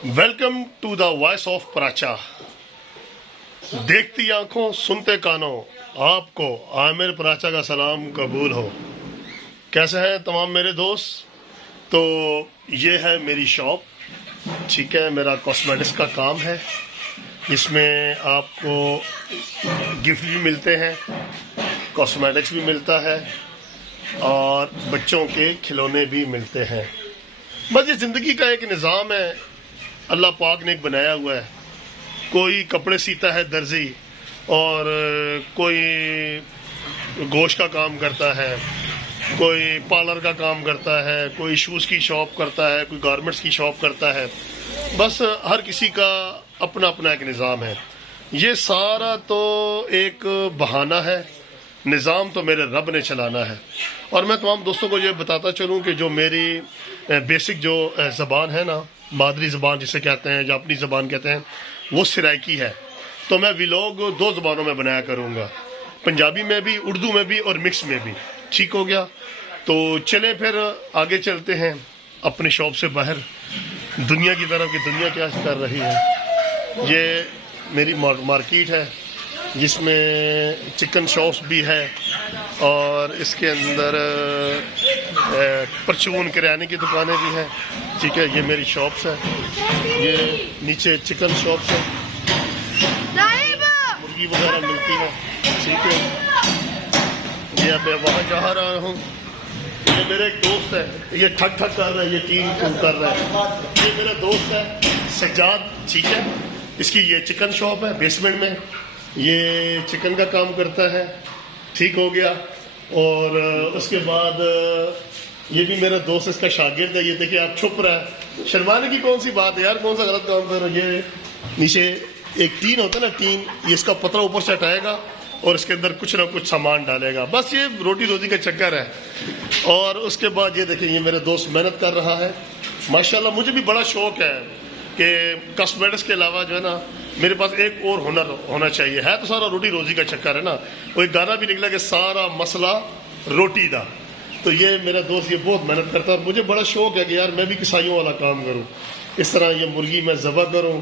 Welcome to the voice of Paracha. देखती आंखों सुनते कानों, आपको आमिर पराचा का सलाम कबूल हो। कैसे हैं तमाम मेरे दोस्त? तो ये है मेरी शॉप, ठीक है। मेरा कॉस्मेटिक्स का काम है, इसमें आपको गिफ्ट भी मिलते हैं, कॉस्मेटिक्स भी मिलता है और बच्चों के खिलौने भी मिलते हैं। बस ये ज़िंदगी का एक निज़ाम है, अल्लाह पाक ने एक बनाया हुआ है। कोई कपड़े सीता है दर्जी, और कोई गोश्त का काम करता है, कोई पार्लर का काम करता है, कोई शूज़ की शॉप करता है, कोई गारमेंट्स की शॉप करता है। बस हर किसी का अपना अपना एक निज़ाम है। ये सारा तो एक बहाना है, निज़ाम तो मेरे रब ने चलाना है। और मैं तमाम दोस्तों को ये बताता चलूँ कि जो मेरी बेसिक जो ज़बान है ना, मादरी ज़बान जिसे कहते हैं, जापानी ज़बान कहते हैं, वो सराइकी है। तो मैं व्लॉग दो ज़बानों में बनाया करूँगा, पंजाबी में भी, उर्दू में भी और मिक्स में भी। ठीक हो गया? तो चलें फिर आगे चलते हैं अपनी शॉप से बाहर दुनिया की तरफ, कि दुनिया क्या कर रही है। ये मेरी मार्केट है जिसमें चिकन शॉप्स भी है, और इसके अंदर परचून किराने की दुकानें भी हैं। ठीक है, ये मेरी शॉप्स है। ये नीचे चिकन शॉप्स है, मुर्गी वगैरह मिलती है। ठीक है, ये अब मैं वहाँ जा रहा हूँ। ये मेरा एक दोस्त है, ये ठक ठक कर रहा है, ये टीम कर रहा है। ये मेरा दोस्त है सज्जाद, ठीक है। इसकी ये चिकन शॉप है बेसमेंट में, ये चिकन का काम करता है। ठीक हो गया। और उसके बाद ये भी मेरा दोस्त, इसका शागिर्द है। ये देखिए, आप छुप रहा है, शर्माने की कौन सी बात है यार, कौन सा गलत काम कर रहा है। ये नीचे एक टीन होता है ना, टीन, ये इसका पतरा ऊपर से हटाएगा और इसके अंदर कुछ ना कुछ सामान डालेगा। बस ये रोटी रोजी का चक्कर है। और उसके बाद ये देखिए, ये मेरा दोस्त मेहनत कर रहा है माशाल्लाह। मुझे भी बड़ा शौक है कि कॉस्मेटिक्स के अलावा जो है ना, मेरे पास एक और हुनर होना चाहिए। है तो सारा रोटी रोजी का चक्कर है ना, वो एक गाना भी निकला कि सारा मसला रोटी दा। तो ये मेरा दोस्त ये बहुत मेहनत करता है, और मुझे बड़ा शौक है कि यार मैं भी किसाइयों वाला काम करूं। इस तरह ये मुर्गी मैं ज़बह करूं,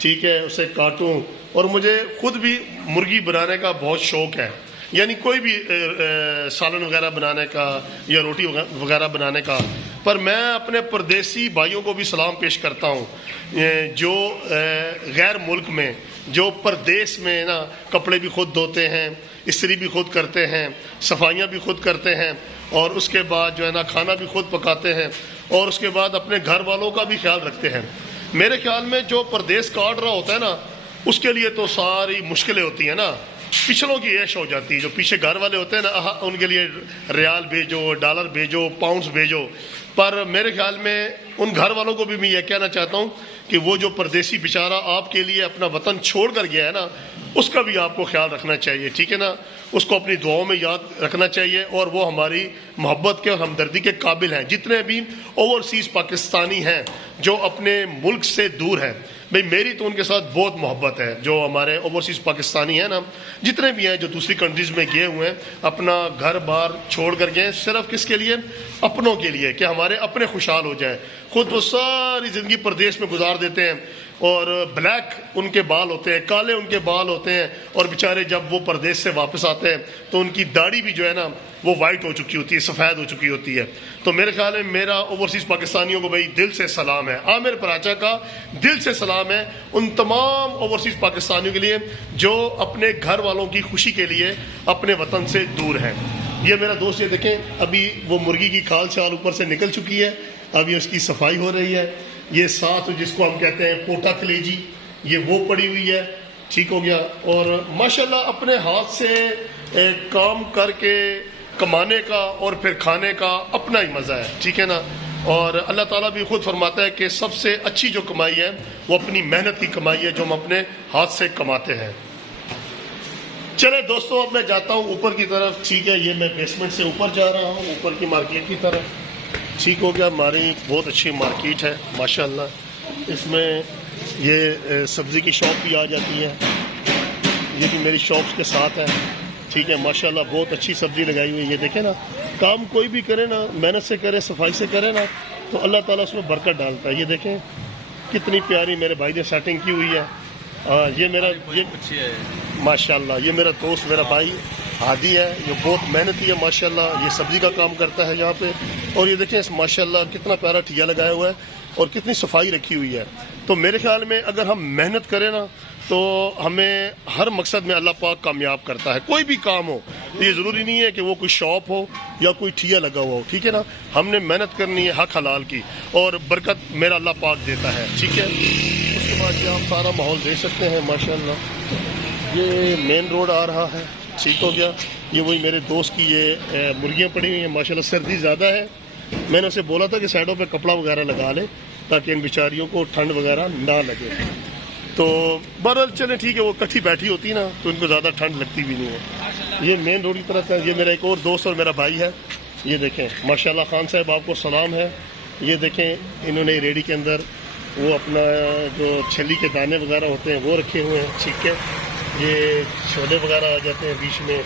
ठीक है, उसे काटूं। और मुझे खुद भी मुर्गी बनाने का बहुत शौक है, यानी कोई भी सालन वगैरह बनाने का या रोटी वगैरह बनाने का। पर मैं अपने परदेसी भाइयों को भी सलाम पेश करता हूँ, जो गैर मुल्क में, जो परदेश में ना कपड़े भी खुद धोते हैं, इस्त्री भी खुद करते हैं, सफाइयाँ भी खुद करते हैं, और उसके बाद जो है ना खाना भी खुद पकाते हैं, और उसके बाद अपने घर वालों का भी ख्याल रखते हैं। मेरे ख्याल में जो परदेश काट रहा होता है ना, उसके लिए तो सारी मुश्किलें होती हैं ना, पिछलों की ऐश हो जाती है। जो पीछे घर वाले होते हैं ना, उनके लिए रियाल भेजो, डॉलर भेजो, पाउंड्स भेजो। पर मेरे ख्याल में उन घर वालों को भी मैं ये कहना चाहता हूँ कि वो जो परदेसी बेचारा आपके लिए अपना वतन छोड़ कर गया है ना, उसका भी आपको ख्याल रखना चाहिए। ठीक है ना, उसको अपनी दुआओं में याद रखना चाहिए। और वो हमारी मोहब्बत के और हमदर्दी के काबिल हैं। जितने भी ओवरसीज़ पाकिस्तानी हैं जो अपने मुल्क से दूर हैं, भाई मेरी तो उनके साथ बहुत मोहब्बत है। जो हमारे ओवरसीज़ पाकिस्तानी हैं ना, जितने भी हैं जो दूसरी कंट्रीज़ में गए हुए हैं, अपना घर बार छोड़ कर गए सिर्फ किसके लिए? अपनों के लिए, कि हमारे अपने खुशहाल हो जाए। खुद वो सारी ज़िंदगी परदेश में गुजार देते हैं, और ब्लैक उनके बाल होते हैं, काले उनके बाल होते हैं, और बेचारे जब वो परदेश से वापस आते हैं तो उनकी दाढ़ी भी जो है ना वो वाइट हो चुकी होती है, सफ़ेद हो चुकी होती है। तो मेरे ख्याल में मेरा ओवरसीज़ पाकिस्तानियों को भाई दिल से सलाम है, आमिर पराचा का दिल से सलाम है उन तमाम ओवरसीज़ पाकिस्तानियों के लिए जो अपने घर वालों की खुशी के लिए अपने वतन से दूर हैं। ये मेरा दोस्त, ये देखें, अभी वो मुर्गी की खाल छाल ऊपर से निकल चुकी है, अभी उसकी सफाई हो रही है। ये साथ जिसको हम कहते हैं पोटा कलेजी, ये वो पड़ी हुई है। ठीक हो गया। और माशाल्लाह अपने हाथ से काम करके कमाने का और फिर खाने का अपना ही मज़ा है। ठीक है ना। और अल्लाह ताला भी खुद फरमाता है कि सबसे अच्छी जो कमाई है वो अपनी मेहनत की कमाई है, जो हम अपने हाथ से कमाते हैं। चले दोस्तों, अब मैं जाता हूँ ऊपर की तरफ। ठीक है, ये मैं बेसमेंट से ऊपर जा रहा हूँ, ऊपर की मार्केट की तरफ। ठीक हो गया। हमारी बहुत अच्छी मार्केट है माशाल्लाह। इसमें ये सब्ज़ी की शॉप भी आ जाती है, ये भी मेरी शॉप्स के साथ है। ठीक है, माशाल्लाह बहुत अच्छी सब्ज़ी लगाई हुई है। ये देखें ना, काम कोई भी करे ना, मेहनत से करे, सफाई से करे ना, तो अल्लाह ताला उसमें बरकत डालता है। ये देखें, کتنی پیاری میرے بھائی نے سیٹنگ کی ہوئی ہے. یہ میرا ماشاءاللہ یہ میرا دوست میرا بھائی ہادی ہے. یہ بہت محنتی ہے ماشاءاللہ. یہ سبزی کا کام کرتا ہے یہاں پہ. اور یہ دیکھیں ماشاءاللہ کتنا پیارا ٹھیا لگایا ہوا ہے اور کتنی صفائی رکھی ہوئی ہے. تو میرے خیال میں اگر ہم محنت کریں نا تو ہمیں ہر مقصد میں اللہ پاک کامیاب کرتا ہے. کوئی بھی کام ہو, یہ ضروری نہیں ہے کہ وہ کوئی شاپ ہو یا کوئی ٹھیا لگا ہوا ہو, ٹھیک ہے نا. ہم نے محنت کرنی ہے حق حلال کی, اور برکت میرا اللہ پاک دیتا ہے, ٹھیک ہے. اس کے بعد یہ آپ سارا ماحول دیکھ سکتے ہیں ماشاءاللہ. یہ مین روڈ آ رہا ہے, ٹھیک ہو گیا. یہ وہی میرے دوست کی یہ مرغیاں پڑی ہوئی ہیں ماشاءاللہ. سردی زیادہ ہے, میں نے اسے بولا تھا کہ سائڈوں پہ کپڑا وغیرہ لگا لے تاکہ ان بیچاریوں کو ٹھنڈ وغیرہ نہ لگے. تو بہرحال چلیں ٹھیک ہے, وہ کٹھی بیٹھی ہوتی نا تو ان کو زیادہ ٹھنڈ لگتی بھی نہیں ہے. یہ مین روڈ کی طرف ہے. یہ میرا ایک اور دوست اور میرا بھائی ہے. یہ دیکھیں ماشاءاللہ خان صاحب آپ کو سلام ہے. یہ دیکھیں انہوں نے ریڑھی کے اندر وہ اپنا جو چھلی کے دانے وغیرہ ہوتے ہیں وہ رکھے ہوئے ہیں, ٹھیک ہے. یہ چھولے وغیرہ آ جاتے ہیں بیچ میں,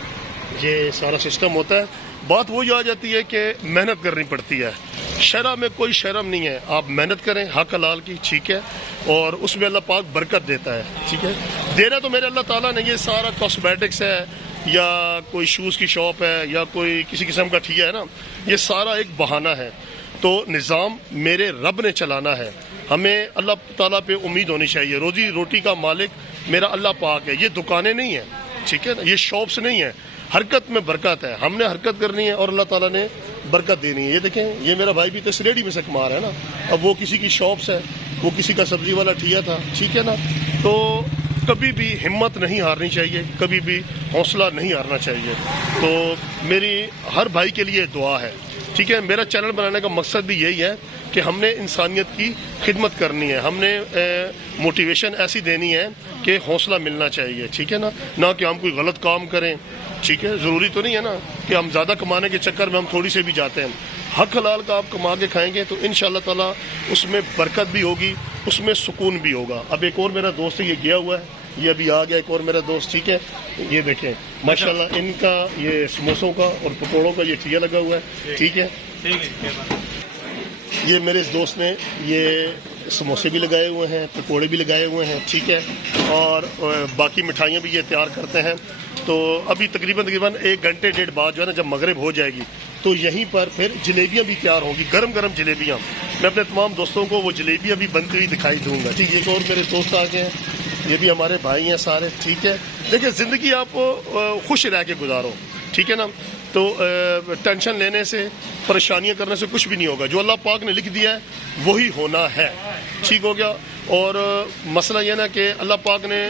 یہ سارا سسٹم ہوتا ہے. بات وہی آ جاتی ہے کہ محنت کرنی پڑتی ہے. شرع میں کوئی شرم نہیں ہے, آپ محنت کریں حق حلال کی, ٹھیک ہے, اور اس میں اللہ پاک برکت دیتا ہے, ٹھیک ہے. دینا تو میرے اللہ تعالیٰ نے. یہ سارا کاسمیٹکس ہے یا کوئی شوز کی شاپ ہے یا کوئی کسی قسم کا ٹھیا ہے نا, یہ سارا ایک بہانہ ہے. تو نظام میرے رب نے چلانا ہے. ہمیں اللہ تعالیٰ پہ امید ہونی چاہیے. روزی روٹی کا مالک میرا اللہ پاک ہے. یہ دکانیں نہیں ہیں, ٹھیک ہے نا, یہ شاپس نہیں ہیں. حرکت میں برکت ہے. ہم نے حرکت کرنی ہے اور اللہ تعالیٰ نے برکت دینی ہے. یہ دیکھیں یہ میرا بھائی بھی تو ریڑھی میں سے کما رہا ہے نا. اب وہ کسی کی شاپس ہے, وہ کسی کا سبزی والا ٹھیا تھا, ٹھیک ہے نا. تو کبھی بھی ہمت نہیں ہارنی چاہیے, کبھی بھی حوصلہ نہیں ہارنا چاہیے. تو میری ہر بھائی کے لیے دعا ہے, ٹھیک ہے. میرا چینل بنانے کا مقصد بھی یہی ہے کہ ہم نے انسانیت کی خدمت کرنی ہے. ہم نے موٹیویشن ایسی دینی ہے کہ حوصلہ ملنا چاہیے, ٹھیک ہے نا. نہ کہ ہم کوئی غلط کام کریں, ٹھیک ہے. ضروری تو نہیں ہے نا کہ ہم زیادہ کمانے کے چکر میں ہم تھوڑی سے بھی جاتے ہیں. حق حلال کا آپ کما کے کھائیں گے تو انشاءاللہ تعالیٰ اس میں برکت بھی ہوگی, اس میں سکون بھی ہوگا. اب ایک اور میرا دوست ہے, یہ گیا ہوا ہے, یہ ابھی آ گیا ایک اور میرا دوست, ٹھیک ہے. یہ دیکھیں ماشاءاللہ ان کا یہ سموسوں کا اور پکوڑوں کا یہ ٹھیا لگا ہوا ہے, ٹھیک ہے. یہ میرے اس دوست نے یہ سموسے بھی لگائے ہوئے ہیں, پکوڑے بھی لگائے ہوئے ہیں, ٹھیک ہے. اور باقی مٹھائیاں بھی یہ تیار کرتے ہیں. تو ابھی تقریباً 1 گھنٹے 1.5 بعد جو ہے نا جب مغرب ہو جائے گی تو یہیں پر پھر جلیبیاں بھی تیار ہوں گی, گرم گرم جلیبیاں. میں اپنے تمام دوستوں کو وہ جلیبیاں بھی بنتی ہوئی دکھائی دوں گا, ٹھیک ہے. ایک اور میرے دوست آ گئے ہیں, یہ بھی ہمارے بھائی ہیں سارے, ٹھیک ہے. دیکھیں زندگی آپ خوش رہ کے گزارو, ٹھیک ہے نا. تو ٹینشن لینے سے پریشانیاں کرنے سے کچھ بھی نہیں ہوگا. جو اللہ پاک نے لکھ دیا ہے وہی ہونا ہے, ٹھیک ہو گیا. اور مسئلہ یہ نا کہ اللہ پاک نے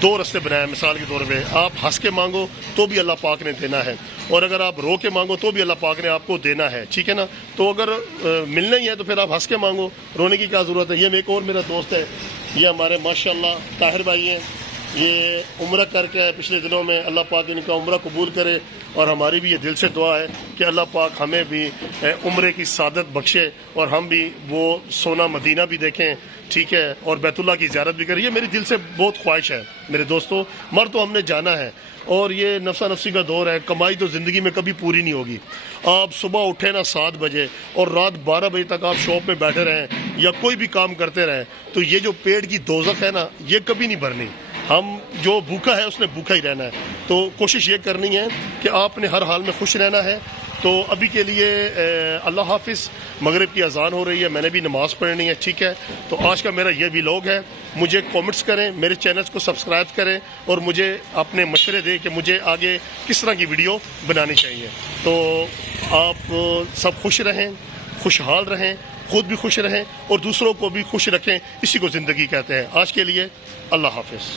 2 رستے بنائے. مثال کے طور پہ آپ ہنس کے مانگو تو بھی اللہ پاک نے دینا ہے, اور اگر آپ رو کے مانگو تو بھی اللہ پاک نے آپ کو دینا ہے, ٹھیک ہے نا. تو اگر ملنا ہی ہے تو پھر آپ ہنس کے مانگو, رونے کی کیا ضرورت ہے. یہ ایک اور میرا دوست ہے, یہ ہمارے ماشاءاللہ طاہر بھائی ہیں. یہ عمرہ کر کے پچھلے دنوں میں, اللہ پاک ان کا عمرہ قبول کرے. اور ہماری بھی یہ دل سے دعا ہے کہ اللہ پاک ہمیں بھی عمرے کی سعادت بخشے اور ہم بھی وہ سونا مدینہ بھی دیکھیں, ٹھیک ہے, اور بیت اللہ کی زیارت بھی کریں. یہ میری دل سے بہت خواہش ہے میرے دوستوں. مر تو ہم نے جانا ہے, اور یہ نفسا نفسی کا دور ہے. کمائی تو زندگی میں کبھی پوری نہیں ہوگی. آپ صبح اٹھیں نا 7 بجے اور رات 12 بجے تک آپ شاپ میں بیٹھے رہیں یا کوئی بھی کام کرتے رہیں, تو یہ جو پیٹ کی دوزخ ہے نا یہ کبھی نہیں بھرنی. ہم جو بھوکا ہے اس نے بھوکا ہی رہنا ہے. تو کوشش یہ کرنی ہے کہ آپ نے ہر حال میں خوش رہنا ہے. تو ابھی کے لیے اللہ حافظ. مغرب کی اذان ہو رہی ہے, میں نے بھی نماز پڑھنی ہے, ٹھیک ہے. تو آج کا میرا یہ ولاگ ہے. مجھے کامنٹس کریں, میرے چینلز کو سبسکرائب کریں اور مجھے اپنے مشورے دیں کہ مجھے آگے کس طرح کی ویڈیو بنانی چاہیے. تو آپ سب خوش رہیں, خوشحال رہیں, خود بھی خوش رہیں اور دوسروں کو بھی خوش رکھیں. اسی کو زندگی کہتے ہیں. آج کے لیے اللہ حافظ.